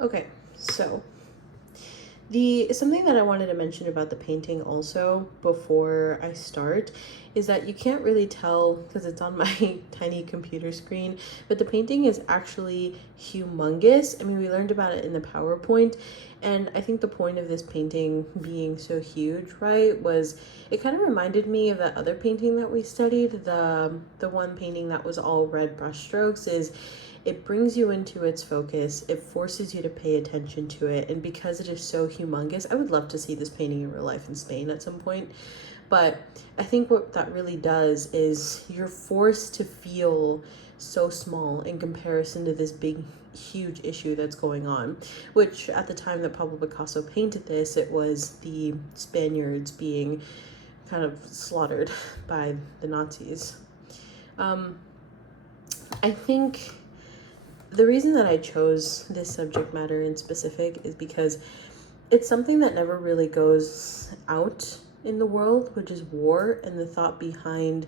Okay, so the something that I wanted to mention about the painting also before I start is that you can't really tell because it's on my tiny computer screen, but the painting is actually humongous. I mean, we learned about it in the PowerPoint, and I think the point of this painting being so huge, right, was it kind of reminded me of that other painting that we studied, the one painting that was all red brushstrokes. Is it brings you into its focus, it forces you to pay attention to it, and because it is so humongous, I would love to see this painting in real life in Spain at some point. But I think what that really does is you're forced to feel so small in comparison to this big huge issue that's going on, which at the time that Pablo Picasso painted this, it was the Spaniards being kind of slaughtered by the Nazis. um, I think the reason that I chose this subject matter in specific is because it's something that never really goes out in the world, which is war, and the thought behind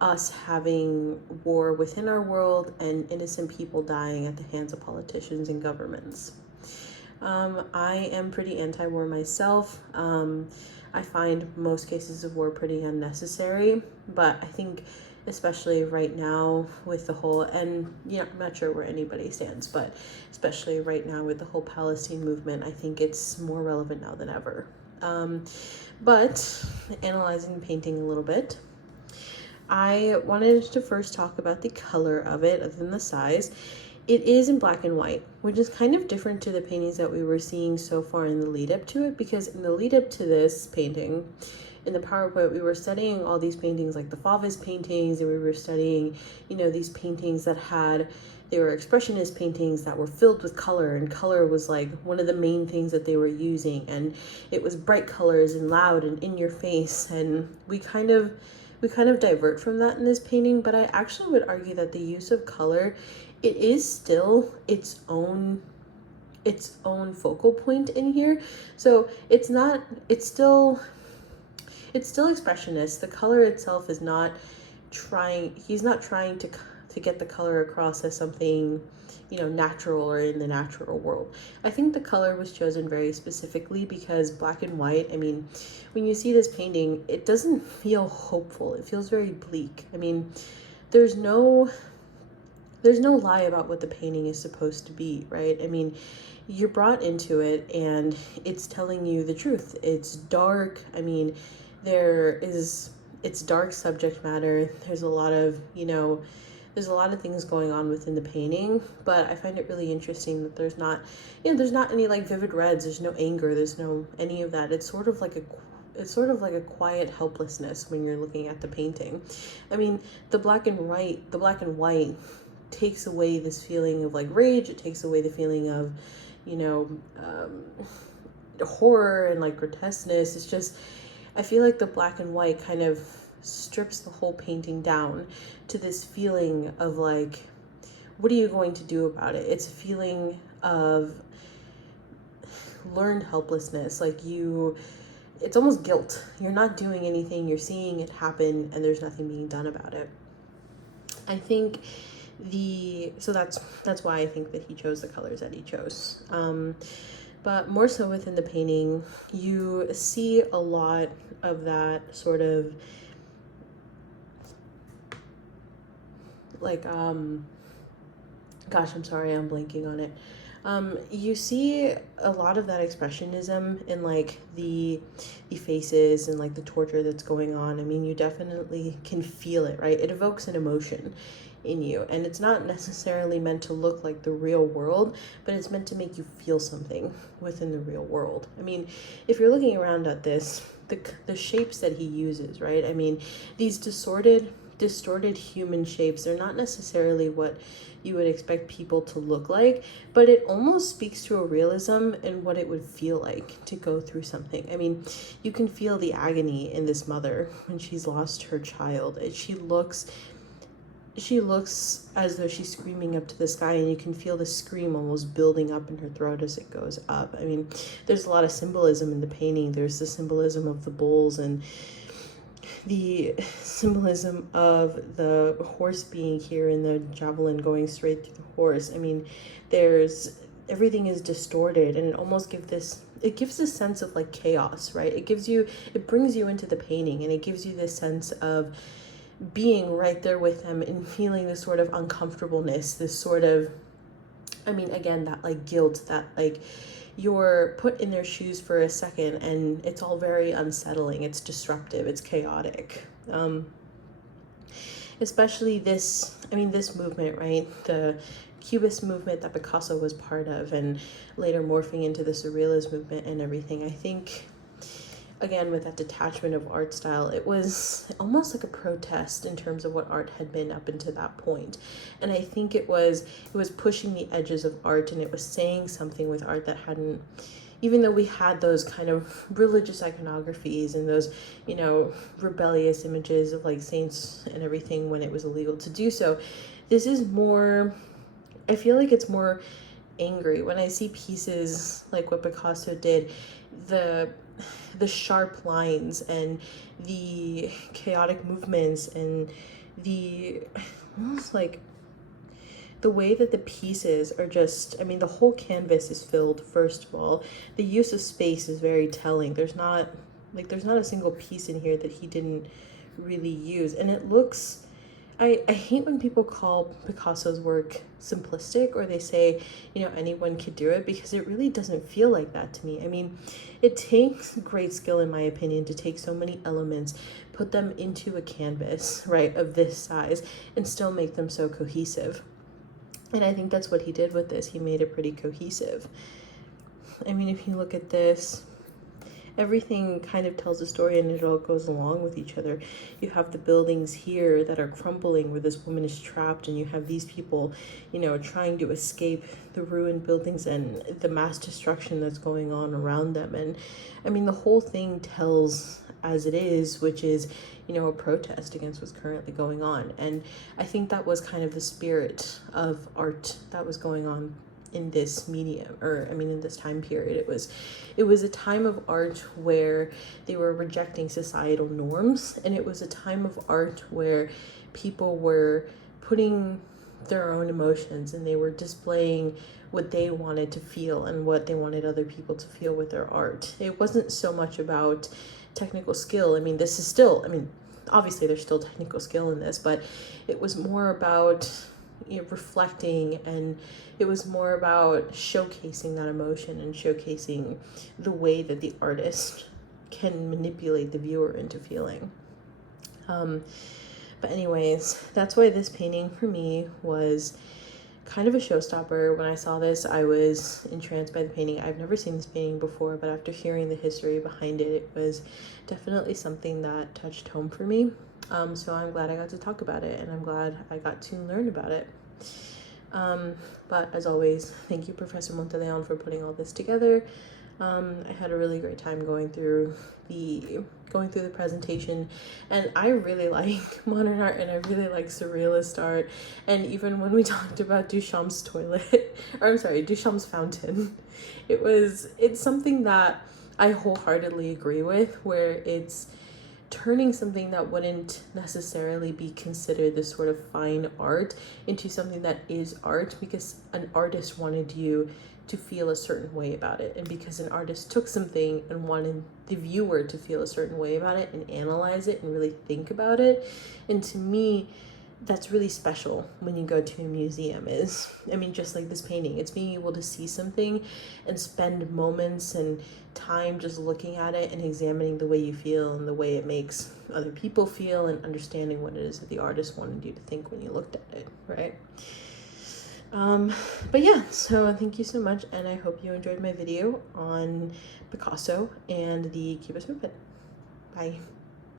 us having war within our world and innocent people dying at the hands of politicians and governments. I am pretty anti-war myself. I find most cases of war pretty unnecessary, but I think especially right now with the whole, and I'm not sure where anybody stands, but especially right now with the whole Palestine movement, I think it's more relevant now than ever. But analyzing the painting a little bit, I wanted to first talk about the color of it other than the size. It is in black and white, which is kind of different to the paintings that we were seeing so far in the lead up to it, because in the lead up to this painting, in the PowerPoint, we were studying all these paintings like the Faves paintings, and we were studying, these paintings that they were expressionist paintings that were filled with color, and color was like one of the main things that they were using, and it was bright colors and loud and in your face, and we kind of divert from that in this painting. But I actually would argue that the use of color, it is still its own focal point in here. So it's still expressionist. The color itself is not he's not trying to get the color across as something, natural or in the natural world. I think the color was chosen very specifically because black and white, I mean, when you see this painting, it doesn't feel hopeful. It feels very bleak. I mean, there's no lie about what the painting is supposed to be, right? I mean, you're brought into it and it's telling you the truth. It's dark. I mean, it's dark subject matter. There's a lot of things going on within the painting, but I find it really interesting that there's not any like vivid reds. There's no anger. There's no any of that. It's sort of like a quiet helplessness when you're looking at the painting. I mean, the black and white takes away this feeling of like rage. It takes away the feeling of, horror and like grotesqueness. It's just, I feel like the black and white kind of strips the whole painting down to this feeling of like, what are you going to do about it? It's a feeling of learned helplessness. Like it's almost guilt. You're not doing anything. You're seeing it happen and there's nothing being done about it. I think so that's why I think that he chose the colors that he chose. But more so within the painting, you see a lot of that sort of like, gosh, I'm sorry, I'm blanking on it. You see a lot of that expressionism in like the faces and like the torture that's going on. I mean, you definitely can feel it, right? It evokes an emotion in you, and it's not necessarily meant to look like the real world, but it's meant to make you feel something within the real world. I mean, if you're looking around at this, the shapes that he uses, right? I mean, these distorted human shapes, they're not necessarily what you would expect people to look like, but it almost speaks to a realism in what it would feel like to go through something. I mean, you can feel the agony in this mother when she's lost her child. She looks as though she's screaming up to the sky, and you can feel the scream almost building up in her throat as it goes up. I mean, there's a lot of symbolism in the painting. There's the symbolism of the bulls and the symbolism of the horse being here and the javelin going straight through the horse. I mean, there's everything is distorted, and it gives this sense of like chaos, right? It brings you into the painting, and it gives you this sense of being right there with them and feeling this sort of uncomfortableness, this sort of, I mean, again, that like guilt, that like you're put in their shoes for a second, and it's all very unsettling, it's disruptive, it's chaotic. Especially this movement, right? The Cubist movement that Picasso was part of, and later morphing into the Surrealist movement and everything. I think, again, with that detachment of art style, it was almost like a protest in terms of what art had been up until that point. And I think it was pushing the edges of art, and it was saying something with art that hadn't, even though we had those kind of religious iconographies and those, rebellious images of like saints and everything when it was illegal to do so, this is more, I feel like it's more angry. When I see pieces like what Picasso did, the sharp lines and the chaotic movements and the almost like the way that the pieces are just, I mean, the whole canvas is filled. First of all, the use of space is very telling. There's not a single piece in here that he didn't really use. And it looks, I hate when people call Picasso's work simplistic, or they say, anyone could do it, because it really doesn't feel like that to me. I mean, it takes great skill, in my opinion, to take so many elements, put them into a canvas, right, of this size, and still make them so cohesive. And I think that's what he did with this. He made it pretty cohesive. I mean, if you look at this, everything kind of tells a story, and it all goes along with each other. You have the buildings here that are crumbling, where this woman is trapped, and you have these people, trying to escape the ruined buildings and the mass destruction that's going on around them. And I mean, the whole thing tells as it is, which is, a protest against what's currently going on. And I think that was kind of the spirit of art that was going on in this medium, or I mean, in this time period. It was a time of art where they were rejecting societal norms, and it was a time of art where people were putting their own emotions, and they were displaying what they wanted to feel and what they wanted other people to feel with their art. It wasn't so much about technical skill. I mean, this is still, obviously there's still technical skill in this, but it was more about reflecting, and it was more about showcasing that emotion and showcasing the way that the artist can manipulate the viewer into feeling. But anyways, that's why this painting for me was kind of a showstopper. When I saw this, I was entranced by the painting. I've never seen this painting before, but after hearing the history behind it, it was definitely something that touched home for me. So I'm glad I got to talk about it, and I'm glad I got to learn about it. But as always, thank you, Professor Monteleon, for putting all this together. I had a really great time going through the presentation, and I really like modern art, and I really like surrealist art. And even when we talked about Duchamp's Duchamp's fountain, it's something that I wholeheartedly agree with, where it's turning something that wouldn't necessarily be considered this sort of fine art into something that is art, because an artist wanted you to feel a certain way about it, and because an artist took something and wanted the viewer to feel a certain way about it and analyze it and really think about it. And to me, that's really special when you go to a museum. Just like this painting, it's being able to see something and spend moments and time just looking at it and examining the way you feel and the way it makes other people feel, and understanding what it is that the artist wanted you to think when you looked at it, right? But yeah, so thank you so much, and I hope you enjoyed my video on Picasso and the Cubist movement. Bye.